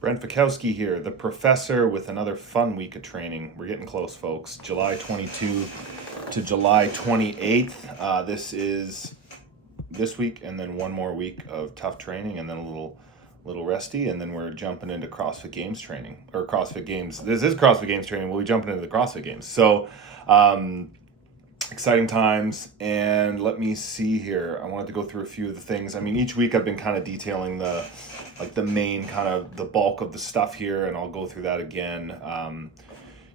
Brent Fikwoski here, the professor with another fun week of training. We're getting close, folks. July 22 to July 28th. This is this week, and then one more week of tough training, and then a little resty, and then we're jumping into CrossFit Games training, or CrossFit Games. This is CrossFit Games training. We'll be jumping into the CrossFit Games. So, exciting times. And let me see here. I wanted to go through a few of the things. I mean, each week I've been kind of detailing the main kind of the bulk of the stuff here, and I'll go through that again.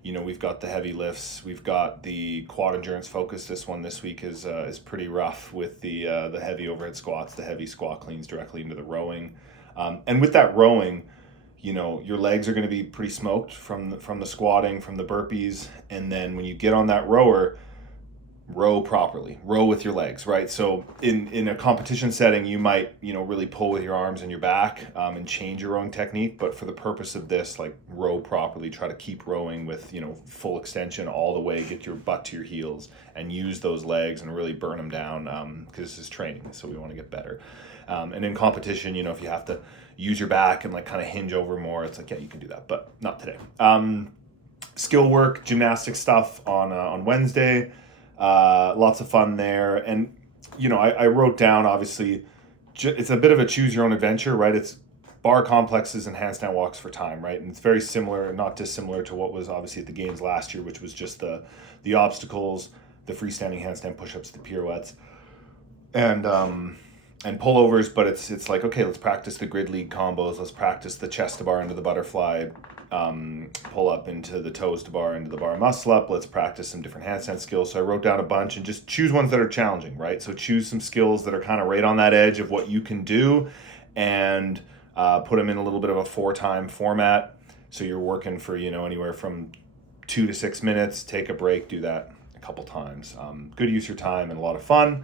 We've got the heavy lifts. We've got the quad endurance focus. This week is pretty rough with the heavy overhead squats, the heavy squat cleans directly into the rowing. And with that rowing, your legs are going to be pretty smoked from the squatting, from the burpees. And then when you get on that rower, row properly, row with your legs, right? So in a competition setting, you might, really pull with your arms and your back and change your rowing technique. But for the purpose of this, row properly, try to keep rowing with, full extension all the way, get your butt to your heels and use those legs and really burn them down because this is training. So we want to get better. And in competition, if you have to use your back and kind of hinge over more, it's yeah, you can do that, but not today. Skill work, gymnastics stuff on Wednesday. Lots of fun there. And, I wrote down, obviously, it's a bit of a choose your own adventure, right? It's bar complexes and handstand walks for time, right? And it's very similar, not dissimilar to what was obviously at the games last year, which was just the obstacles, the freestanding handstand push-ups, the pirouettes, and pullovers. But it's okay, let's practice the grid league combos. Let's practice the chest to bar into the butterfly, pull up into the toes to bar into the bar muscle up. Let's practice some different handstand skills. So I wrote down a bunch and just choose ones that are challenging, right? So choose some skills that are kind of right on that edge of what you can do, and put them in a little bit of a 4-time format. So you're working for, anywhere from 2 to 6 minutes, take a break, do that a couple times. Good use of your time and a lot of fun.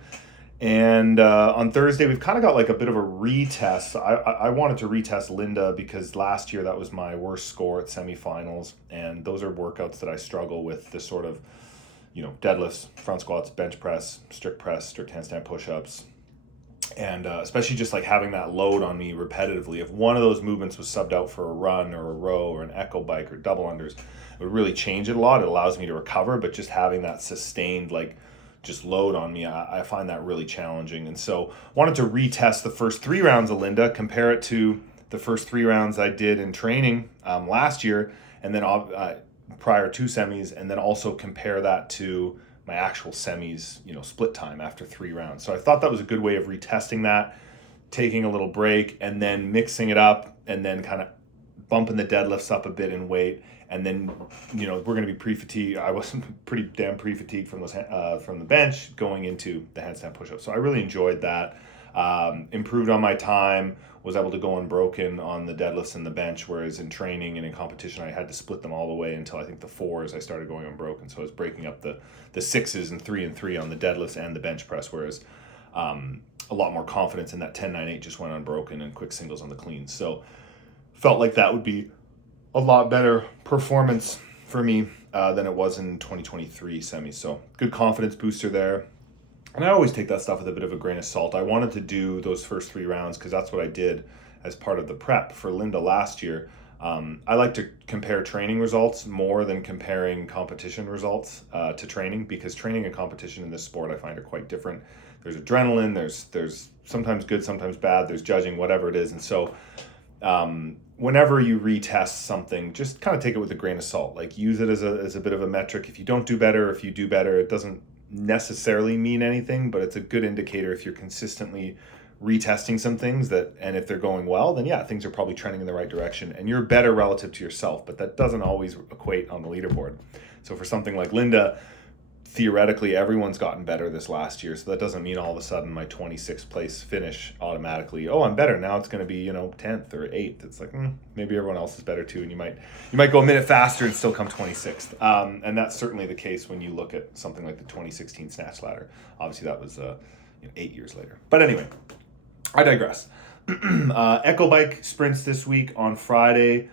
And on Thursday, we've kind of got a bit of a retest. I wanted to retest Linda because last year that was my worst score at semifinals. And those are workouts that I struggle with, this sort of, deadlifts, front squats, bench press, strict handstand push-ups. And especially just having that load on me repetitively. If one of those movements was subbed out for a run or a row or an echo bike or double unders, it would really change it a lot. It allows me to recover, but just having that sustained, just load on me, I find that really challenging. And so wanted to retest the first 3 rounds of Linda, compare it to the first 3 rounds I did in training last year, and then prior to semis, and then also compare that to my actual semis, split time after 3 rounds. So I thought that was a good way of retesting that, taking a little break and then mixing it up, and then kind of bumping the deadlifts up a bit in weight. And then, we're going to be pre-fatigued. I was pretty damn pre-fatigued from the bench going into the handstand push-ups. So I really enjoyed that. Improved on my time, was able to go unbroken on the deadlifts and the bench, whereas in training and in competition, I had to split them all the way until I think the 4s I started going unbroken. So I was breaking up the 6s and 3 and 3 on the deadlifts and the bench press, whereas a lot more confidence in that 10-9-8 just went unbroken and quick singles on the cleans. So felt like that would be a lot better performance for me than it was in 2023 semis. So good confidence booster there. And I always take that stuff with a bit of a grain of salt. I wanted to do those first 3 rounds because that's what I did as part of the prep for Linda last year. I like to compare training results more than comparing competition results to training, because training and competition in this sport I find are quite different. There's adrenaline, there's sometimes good, sometimes bad, there's judging, whatever it is. And so whenever you retest something, just kind of take it with a grain of salt. Use it as a bit of a metric. If you don't do better, if you do better, it doesn't necessarily mean anything, but it's a good indicator if you're consistently retesting some things and if they're going well, then yeah, things are probably trending in the right direction and you're better relative to yourself, but that doesn't always equate on the leaderboard. So for something like Linda, theoretically everyone's gotten better this last year, so that doesn't mean all of a sudden my 26th place finish automatically, I'm better now, it's going to be 10th or 8th. It's maybe everyone else is better too, and you might go a minute faster and still come 26th, and that's certainly the case when you look at something like the 2016 snatch ladder. Obviously that was 8 years later, but anyway, I digress. Echo bike sprints this week on Friday.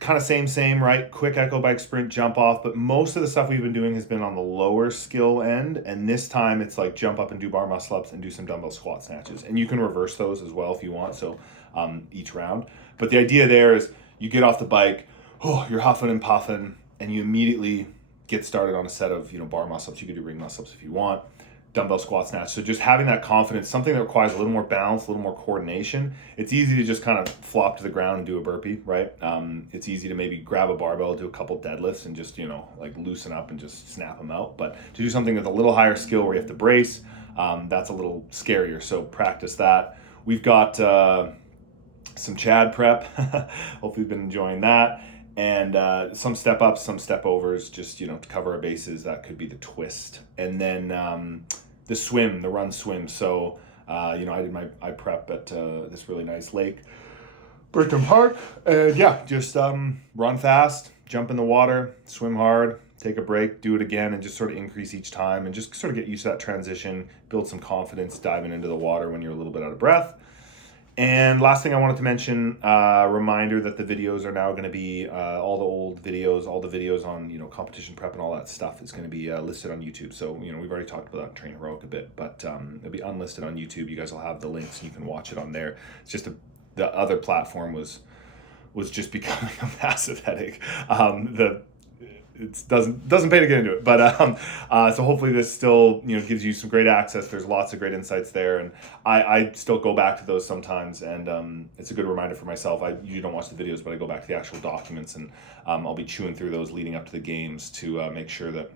Kind of same, right? Quick echo bike sprint, jump off. But most of the stuff we've been doing has been on the lower skill end. And this time it's jump up and do bar muscle ups and do some dumbbell squat snatches. And you can reverse those as well if you want. So each round. But the idea there is you get off the bike, you're huffing and puffing, and you immediately get started on a set of, bar muscle-ups. You could do ring muscle-ups if you want, dumbbell squat snatch. So just having that confidence, something that requires a little more balance, a little more coordination. It's easy to just kind of flop to the ground and do a burpee, right? It's easy to maybe grab a barbell, do a couple deadlifts and just, like loosen up and just snap them out. But to do something with a little higher skill where you have to brace, that's a little scarier. So practice that. We've got some Chad prep. Hopefully you've been enjoying that. And some step ups, some step overs, just, to cover our bases. That could be the twist. And then the run swim. So, I did my prep at this really nice lake, Brighton Park. And just run fast, jump in the water, swim hard, take a break, do it again, and just sort of increase each time and just sort of get used to that transition, build some confidence diving into the water when you're a little bit out of breath. And last thing I wanted to mention, reminder that the videos are now going to be all the old videos, all the videos on, competition prep and all that stuff is going to be listed on YouTube. So, we've already talked about that in Train Heroic a bit, but it'll be unlisted on YouTube. You guys will have the links and you can watch it on there. It's just the other platform was just becoming a massive headache. It doesn't pay to get into it, but so hopefully this still gives you some great access. There's lots of great insights there, and I still go back to those sometimes, and it's a good reminder for myself. I usually don't watch the videos, but I go back to the actual documents, and I'll be chewing through those leading up to the games to make sure that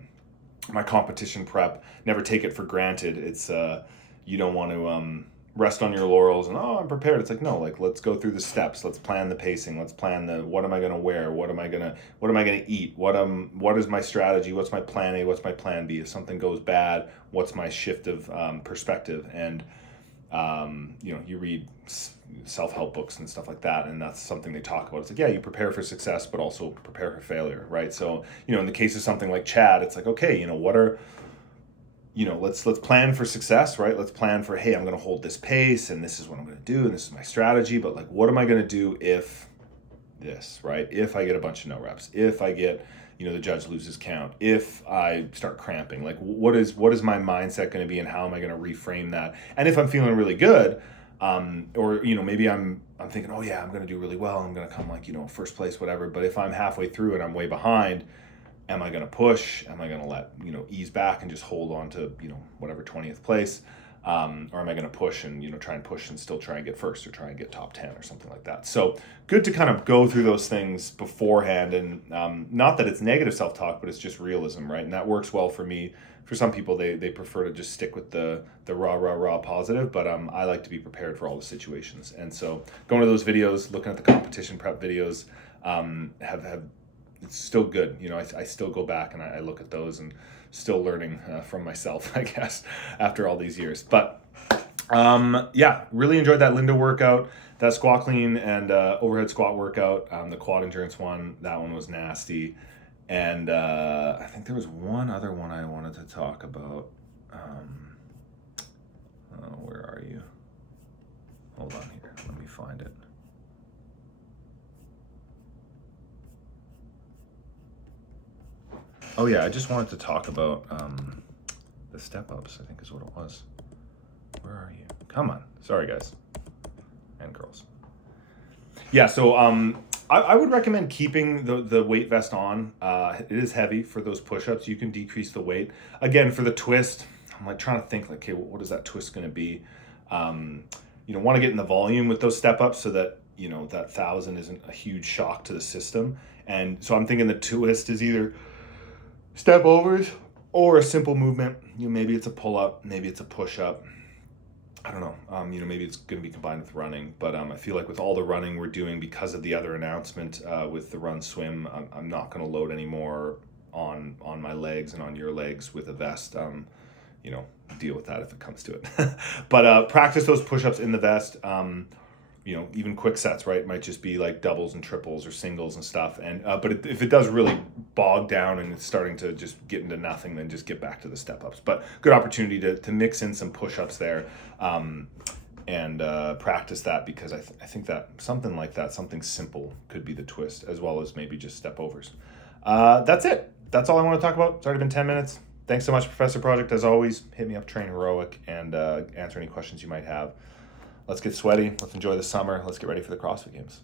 my competition prep, never take it for granted. It's you don't want to rest on your laurels and I'm prepared. It's like, no, like let's go through the steps. Let's plan the pacing. Let's plan what am I going to wear? What am I going to eat? What is my strategy? What's my plan A? What's my plan B? If something goes bad, what's my shift of perspective? And you read self-help books and stuff like that, and that's something they talk about. It's like, you prepare for success, but also prepare for failure, right? So, in the case of something like Chad, it's like, okay, what are let's plan for success, right? Let's plan for, hey, I'm going to hold this pace and this is what I'm going to do and this is my strategy. But like, what am I going to do if this, right? If I get a bunch of no reps, if I get, the judge loses count, if I start cramping, like what is my mindset going to be and how am I going to reframe that? And if I'm feeling really good, or, maybe I'm thinking, I'm going to do really well. I'm going to come like, first place, whatever. But if I'm halfway through and I'm way behind, am I going to push? Am I going to let, ease back and just hold on to, whatever 20th place? Or am I going to push and, try and push and still try and get first or try and get top 10 or something like that? So good to kind of go through those things beforehand. And not that it's negative self-talk, but it's just realism, right? And that works well for me. For some people, they prefer to just stick with the raw positive, but I like to be prepared for all the situations. And so going to those videos, looking at the competition prep videos, it's still good. I still go back and I look at those and still learning from myself, I guess, after all these years. But really enjoyed that Linda workout, that squat clean and overhead squat workout. The quad endurance one, that one was nasty. And I think there was one other one I wanted to talk about. Where are you? Hold on here. Let me find it. Oh yeah, I just wanted to talk about the step-ups, I think is what it was. Where are you? Come on. Sorry, guys. And girls. Yeah, so I would recommend keeping the weight vest on. It is heavy for those push-ups. You can decrease the weight. Again, for the twist, I'm like trying to think like, okay, what is that twist going to be? Want to get in the volume with those step-ups so that, that 1,000 isn't a huge shock to the system. And so I'm thinking the twist is either step overs or a simple movement. Maybe it's a pull up, maybe it's a push up. I don't know. Maybe it's going to be combined with running, but I feel like with all the running we're doing because of the other announcement with the run swim, I'm not going to load any more on my legs and on your legs with a vest. Deal with that if it comes to it. But practice those push-ups in the vest. Even quick sets, right? It might just be like doubles and triples or singles and stuff. And but if it does really bog down and it's starting to just get into nothing, then just get back to the step-ups. But good opportunity to mix in some push-ups there and practice that because I think that something like that, something simple could be the twist as well as maybe just step overs. That's it. That's all I want to talk about. It's already been 10 minutes. Thanks so much, Professor Project. As always, hit me up, Train Heroic, and answer any questions you might have. let's get sweaty. Let's enjoy the summer. Let's get ready for the CrossFit Games.